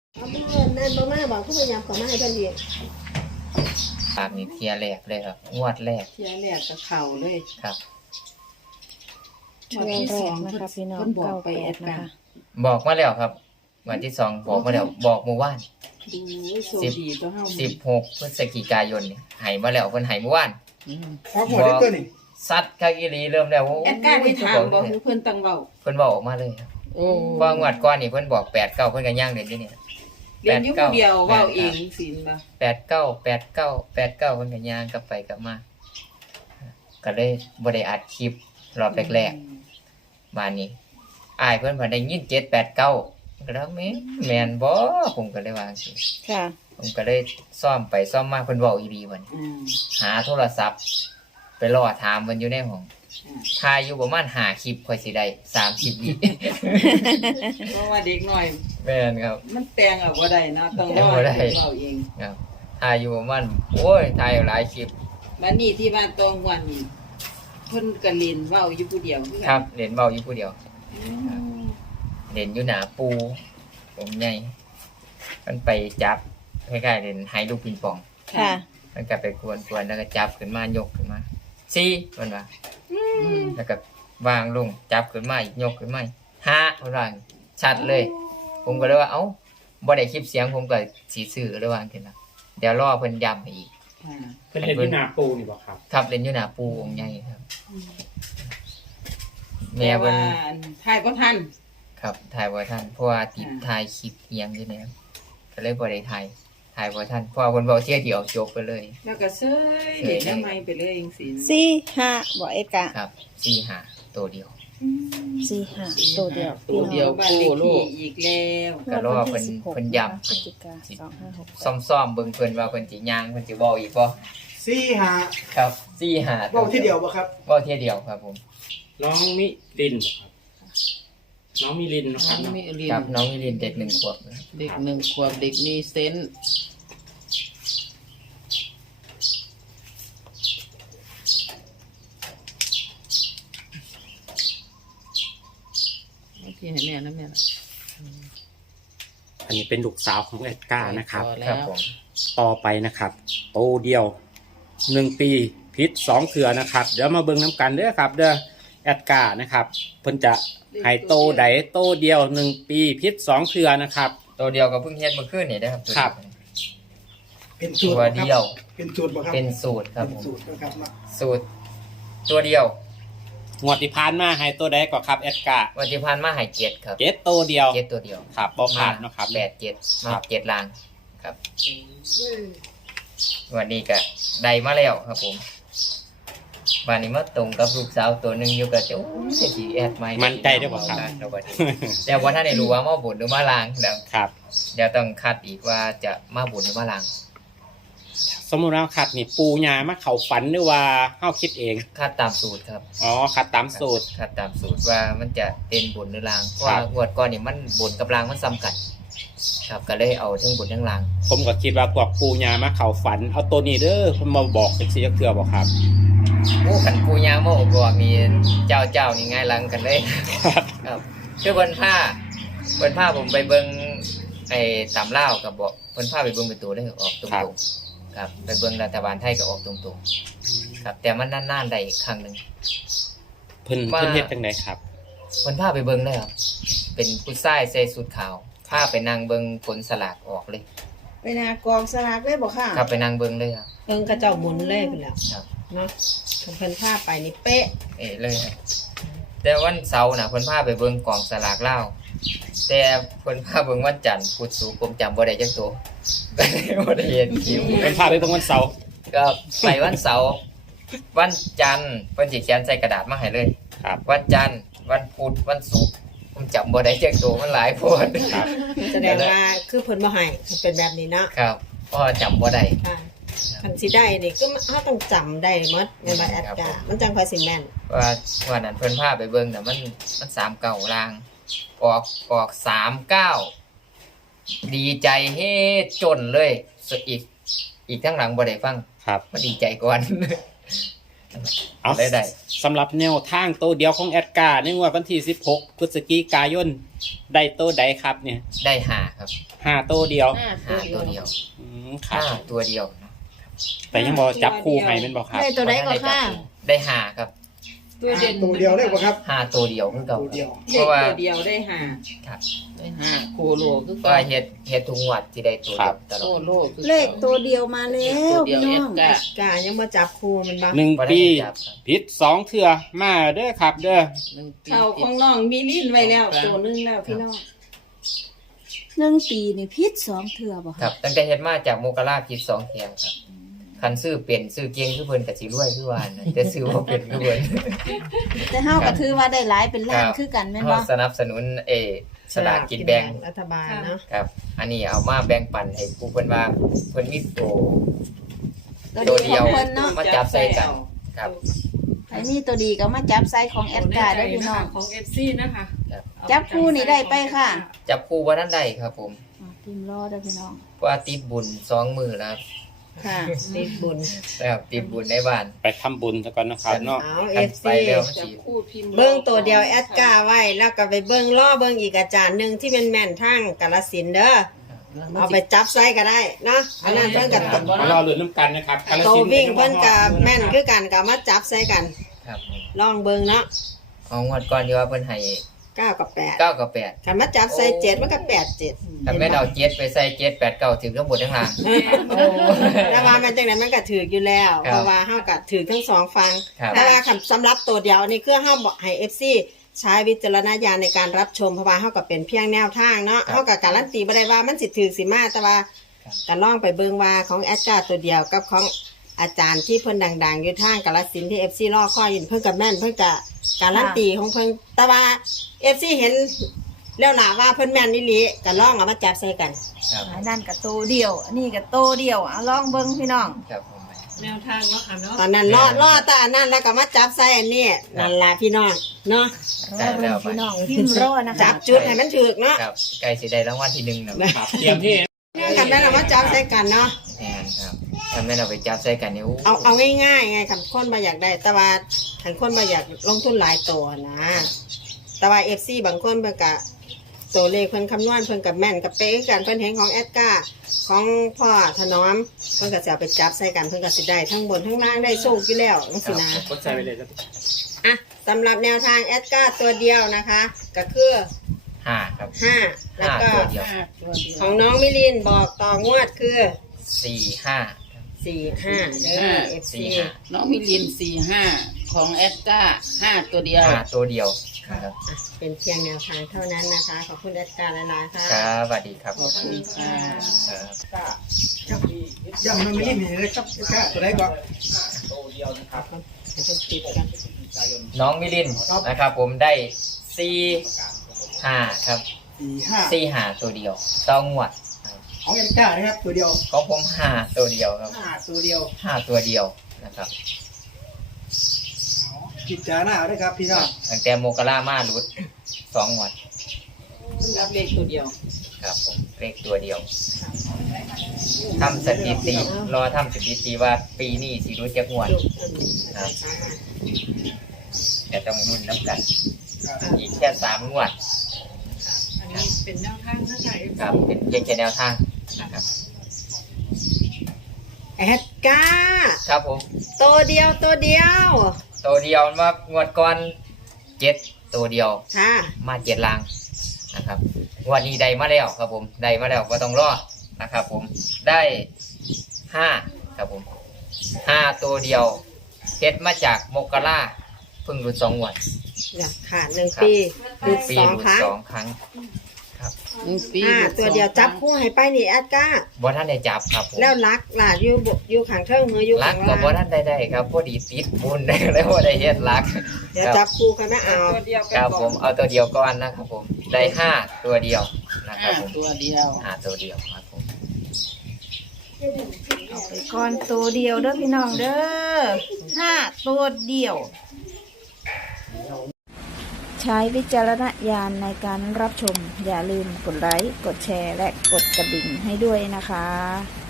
เอาเงินนั่นบ่มาบอกผู้พยายามขอมาให้เพิ่นอีกปากนี่เทียแรกเลยครับงวดแรกเที่ยแรกก็เข่าเลยครับงวดที่สองนะคะพี่น้องบอกไปแอดนะคะบอกมาแล้วครับวันที่สองบอกมาแล้วบอกเมื่อวานดูโซดีก็เฮา 16 พฤศจิกายนนี่ให้มาแล้วเพิ่นให้เมื่อวานเอาหมดได้ตัวนี่ซัดคักอีหลีเริ่มแล้วโอ้แอดการที่ถามบอกคือเพิ่นตั้งเว้าเพิ่นบอกออกมาเลยครับโอ้ว่างวดก่อนนี่เพิ่นบอก8 9เพิ่นก็ย่างเด่นอยู่นี่เรียนอยู่ผู้เดียวเว้าเองสินบ่ 8 9 8 9 8 9เพิ่นก็ย่างกลับไปกลับมาก็เลยบ่ได้อัดคลิปรอบแรกๆบ้านนี้อ้ายเพิ่นพอได้ยิน7 8 9ก็แล้วแม่นบ่ผมก็เลยว่าจังซี่ค่ะผมก็เลยซ่อมไปซ่อมมาเพิ่นเว้าอีหลีบัดนี้ หาโทรศัพท์ ไปรอถามมันอยู่ในห้องถ่ายอยู่ประมาณ5คลิปค่อยสิได้30วิเพราะว่าเด็กน้อยแม่นครับมันแต่งเอาบ่ได้นะต้องรอแต่งบ่ได้ให้เว้าเองครับถ่ายอยู่ประมาณโอ้ยถ่ายหลายคลิปบัดนี้ที่บ้านตองวันนี่เพิ่นก็เล่นเว้าอยู่ผู้เดียวคือกันครับเล่นเว้าอยู่ผู้เดียวอืมเล่นอยู่หน้าปูผมใหญ่มันไปจับคล้ายๆเล่นไฮลูกปิงปองค่ะมันก็ไปกวนๆแล้วก็จับขึ้นมายกขึ้นมาซี่มันว่าแล้วก็วางลงจับขึ้นมาอีกยกขึ้นมาอีกห้ามันว่าชัดเลย ผมก็เลยว่าเอ้าบ่ได้คลิปเสียงผมก็สิซื้อเลยว่าจังซี่นะเดี๋ยวรอเพิ่นย้ำให้อีกค่ะเพิ่นเห็นที่นาปูนี่บ่ครับครับเล่นอยู่หน้าปูองค์ใหญ่ครับแม่แต่เพิ่ว่าน อันถ่ายบ่ทันครับถ่ายบ่ทันเพราะว่าติดอ่าถ่ายคลิปเอียงอยู่เนี่ยก็เลยบ่ได้ถ่ายบ่ทันเพราะว่าเพิ่นเว้าเที่ยเดียวจบไปเลยแล้วก็เซยเห็นทำไมไปเลยจังซี่ 4 5บอกเอ็ดกะครับ4-5ตัวเดียว 4 5ตัวเดียวตัวเดียวบ้านเลขที่อีกแล้วก็รอเพิ่นย้ำพฤศจิกา2568 ซ่อมๆเบิ่งเพิ่นว่าเพิ่นสิย่างเพิ่นสิเว้าอีกบ่ 4-5 ครับ4-5 เว้าที่เดียวบ่ครับเว้าเที่ยเดียวครับผมน้องมิลินบ่ครับน้องมิลินเนาะครับน้องเนาะมิลินครับน้องมิลินเด็ก1 ขวบนะครับเด็ก1 ขวบเด็กมีเซนส์ที่ให้แม่นะแม่ละอันนี้เป็นลูกสาวของแอดการ์นะครับพอคแล้รับวผมต่อไปนะครับโตเดียว1 ปีพิษ2 เถื่อนะครับ เดี๋ยวมาเบิ่งน้ำกันเด้อครับเด้อแอดการ์นะครับเพิ่นจะให้โตใดโตเดียว1 ปีพิษ2 เถื่อนะครับตัวเดียวก็เพิ่งเฮ็ดเมื่อคืนนี่นะครับครับเป็นสูตัตรวบ่ครับเดียวเป็นสูตรบ่ครับเป็นสูตรครับเป็นผมสูตรนะครับเนาะสูตรตัวเดียวงวดที่ผ่านมาให้โตใดก็ครับแอดการ์วันที่ผ่านมาให้7ครับเจ็ดโตเดียว 7ตัวเดียวครับบ่ผ่านเนาะครับ 87มาครับ 7ลางครับ วันนี้ก็ได้มาแล้วครับผมวันนี้มาตรงกับลูกสาวตัวหนึงอยู่กับโอ้ยสิแอดใหม่มั่นใจได้บ่ครับแล้วบัดนี้แต่ว่าท่านได้รู้ว่ามาบุญหรือมาลางเดี๋ยวครับเดี๋ยวต้องคัดอีกว่าจะมาบุญหรือมาลางสมมุติว่าคัดนี่ปูยามาเข้าฝันหรือว่าเฮาคิดเองคัดตามสูตรครับอ๋อคัดตามสูตรคัดตามสูตรว่ามันจะเป็นบุญหรือลางเพราะครัว่าบงวดก่อนนี่มันบุญกับลางมันซ้ำกัน ครับก็เลยเอาทั้งบุญทั้งลางผมก็คิดว่าพวกปูยามาเข้าฝันเอาตัวนี้เด้อเพิ่นมาบอกจังซี่จักเทื่อบ่ครับโอ้ขันปูยาโมบอกมีเจ้านี่ง่ายหลังกันเลย ครับคือเพิ่นผ้าผมไปเบิ่งไอ้ตำล่าวกับบอกเพิ่นผ้าไปเบิ่งเป็นตัวเลยออกตรงๆครับไปเบิ่งรัฐบาลไทยก็ออกตรงๆครับแต่มันนานๆได้อีกครั้งหนึงเพิ่นว่าเพิ่นเฮ็ดจังไดครับเพิ่นผ้าไปเบิ่งเลยครับเป็นผู้ชายใส่สูทขาวผ้าไปนั่งเบิ่งผลสลากออกเลยไปนากองสลากเลยบ่ค่ะครับไปนั่งเบิ่งเลยครับเพิ่นกระเจ้าหมุนเลยพุ่นแล้วครับเนาะเพิ่นพาไปนี่เป๊ะเลยครับแต่วันเสาร์น่ะเพิ่นพาไปเบิ่งกองสลากลาวแต่เพิ่นพาเบิ่งวันจันทร์พุธศุกร์ผมจำบ่ได้จักตัว ก็เลยบ่ได้เห็นคิวเพิ่นพาไปเบิ่งวันเสาร์ก็ไปวันเสาร์วันจันทร์เพิ่นสิเขียนใส่กระดาษมาให้เลยครับวันจันทร์วันพุธวันศุกร์ผมจำบ่ได้จักตัวมันหลายโพดครับแสดงว่าคือเพิ่นบ่ให้เป็นแบบนี้เนาะครับเพราะจำบ่ได้ค่ะคันสิได้นี่คือเฮาต้องจำได้หมดแม่นบ่แอดกามันจังค่อยสิแม่นว่าวันนั้นเพิ่นพาไปเบิ่งน่ะมัน39ลางออก39ดีใจเฮ็ดจนเลยอีกทั้งหลังบ่ได้ฟังครับมันดีใจก่อนเอาได้สำหรับแนวทางตัวเดียวของแอดการ์ในงวดวันที่16พฤศจิกายนได้ตัวใดครับเนี่ยได้หาครับ 5ตัวเดียวห้าหาตัวเดียวครับหาตัวเดียวนะแต่ยังบอจับคู่ให้เป็นบอกครับได้ตัวใดก็ค่ะได้หาครับตัวเด่นตัวเดียวได้ป่ะครับหาตัวเดียวคือเก่าตัวเดียวเพเด็กราะว่าตัวเดียวได้หาครับได้ห้าโคโลคือก็เฮ็ดทุกงวดที่ได้ตัวเดียวตลโคอดโลคือเลขตัวเดียวมาแล้วเดียวพี่เอ็น้ดองกะกายังมาจับครูมันบ้าง 1 บ่ได้ปีจับครับพิษ2เถื่อมาเด้อครับเด้อ 1 ปีเขาของน้องมีลิ้นไว้แล้วตัวนึงแล้วพี่น้อง 1 ปีนี่พิษ2เทื่อบ่คครัรับบ ตั้งแต่เฮ็ดมาจากโมกราพิษ2เที่ยงครับคันซื้อเป็นซื้อเก่งคือเพิ่นก็สิรวยคือว่านะแต่ซื้อบ่เป็นคือเพิ่นแต่เฮาก็ถือว่าได้หลายเป็นล้านคือกันแม่นบ่เฮาสนับสนุนสลากกินแบ่งรัฐบาลเนาะครับ อันนี้เอามาแบ่งปันให้ผู้เพิ่นว่าเพิ่นมีตัวตัวดีของเพิ่นเนาะมาจับใส่กันครับไอ้นี่ตัวดีก็มาจับไซส์ของแอดการ์ได้พี่น้องของ FC นะคะจับคู่นี่ได้ไปค่ะจับคู่บ่ทันได้ครับผมพิมพ์รอเด้อพี่น้องว่าติดบุญ2มื้อแล้วค่ะติดบุญนะครับติดบุญในบ้านไปทำบุญซะก่อนนะครับเนาะเอาคัน FC ไปแล้วมันจับสิคู่พิมพ์เบิ้งตัวเดียวแอดกาไว้แล้วก็ไปเบิ้งล่อเบิ้งอีกอาจารย์หนึ่งที่เป็นแม่นทั้งกาลสินธุ์เด้อเอาไปจับไซก็ได้เนาะอันนั้นเพิ่นกับมารอลุ้นน้ำกันนะครับกาฬโตสินธุ์วิ่งเพิ่นกับแม่นคือกันกับมาจับไซกันครับลองเบิ้งเนาะเอางวดก่อนที่ว่าเพิ่นให้ 9 กับ 9กับ 8คันมาจับไซ7มันก็8 7 ถ้าแม่นเอา7ไปใส่7 8 9ถึงทั้งหมดทั้งหลังแต่ว่ามันจังได๋มันก็ถืออยู่แล้วครับเพราะว่าเฮาก็ถือทั้งสองฟังครับแต่ว่าคันสำหรับตัวเดียวนี่คือเฮาบอกให้ FC ใช้วิจารณญาณในการรับชมเพราะว่าเฮาก็เป็นเพียงแนวทางเนาะเฮาก็การันตีบ่ได้ว่ามันสิถือสิมาแต่ว่าก็ลองไปเบิ่งว่าของแอดการ์ตัวเดียวกับของอาจารย์ที่เพิ่นดังๆอยู่ทางกาฬสินธุ์ที่ FC รอคอยอยู่เพิ่นก็แม่นเพิ่นก็การันตีของเพิ่นแต่ว่า FC เห็นแล้วล่ะว่าเพิ่นแม่นอีหลีก็ลองเอามาจับใส่กันครับอันนั้นก็โตเดียว อันนี้ก็โตเดียวเอาลองเบิ่งพี่น้องครับผมแนวทางเนาะค่ะเนาะตอนนั้นรอแต่อันนั้นแล้วก็มาจับใส่อันนี้นั่นล่ะพี่น้องเนาะรอเบิ่งพี่น้องพิมพ์รอนะจัคะบจุดให้มันถูกเนาะครับใกล้สิได้รางวัลที่1แล้วครับเตรียมที่กันแม่นเอามาจับใส่กันเนาะแม่นครับถ้าแม่นเอาไปจับใส่กันนี่เอาง่ายๆไงคันคนมาอยากได้ แต่ว่าคันคนมาอยากลงทุนหลายตัวนะ แต่ว่า FC บางคนเพิ่นก็ตัวเลขเพิ่นคำนวณเพิ่นกับแม่นกับเป๊ะกันเพิ่นเห็นของแอดการ์ของพ่อถนอมเพิ่นก็จะเอาไปจับใส่กันเพิ่นก็สิได้ทั้งบนทั้งล่างได้โชคอยู่แล้วจังซี่นะกดใส่ไปเลยครับอ่ะสำหรับแนวทางแอดการ์ตัวเดียวนะคะ ก็คือ 5ครับ 5แล้วก็ตัวเดียวตัวเดียวของน้องมิลินบอกต่องวดคือ 4 5 4 5เด้อ FC 4 น้องมิลิน45ของแอดก้า5ตัวเดียว 5ตัวเดียวนะครับอ่ะเป็นเพียงแนวทางเท่านั้นนะคะ ขอบคุณแอดการ์หลายๆค่ะครับสวัสดีครับขอบคุณค่ะครับยังมันไม่ได้มีเลยครับตัวไหนก่อนตัวเดียวนะครับให้เพิ่นติดกันน้องมิลินนะครับผมได้4 5ครับ 4 5 4 5ตัวเดียวต้องงวดครับของเอ็นก้านะครับตัวเดียวของผม5ตัวเดียวครับ 5ตัวเดียว 5ตัวเดียวนะครับจิตจาหน้าด้วยครับพี่น้องตั้งแต่โมกรามารุด2งวดรับเลขตัวเดียวครับผมเลขตัวเดียวทำสถิติรอทำสถิติว่าปีนี้สิรู้จักงวด ครับจะต้องรุ่นน้ำกัน อีกแค่3 งวดอันนี้เป็นแนวทางนะคะ FC ครับเป็นเพียงแค่แนวทางนะครับแอดการ์ครับผมตัวเดียวตัวเดียวมางวดก่อน7ตัวเดียวค่ะมา7ลางนะครับงวันนี้ได้มาแล้วครับผมได้มาแล้วก็ต้องรอนะครับ ผมได้5ครับผม5ตัวเดียวเฮ็ดมาจากโมกราเพิ่งรุด2 งวดอยากขาด1 ปีคือปี 2 รุดครั้ง 2 ครั้ง 1 ปีตัวเดียวจับคู่ให้ไปนี่แอดการ์บ่ท่านได้จับครับผมแล้วรักล่ะอยู่ข้างเทิงมืออยู่รักข้างก็ล่างบ่ท่านได้ครับพอดีติดบุญได้แล้วบ่ได้เฮ็ดรักเดี๋ยวจับคู่กันนะเอาตัวเดียวกันครับก่ผอมนเอาตัวเดียวก่อนนะครับผมได้5ตัวเดียวนะครับผม 5ตัวเดียวตัวเดียวครับผมเอาไปก่อนตัวเดียวเด้อพี่น้องเด้อ5ตัวเดียว ใช้วิจารณญาณในการรับชม อย่าลืมกดไลค์ กดแชร์ และกดกระดิ่งให้ด้วยนะคะ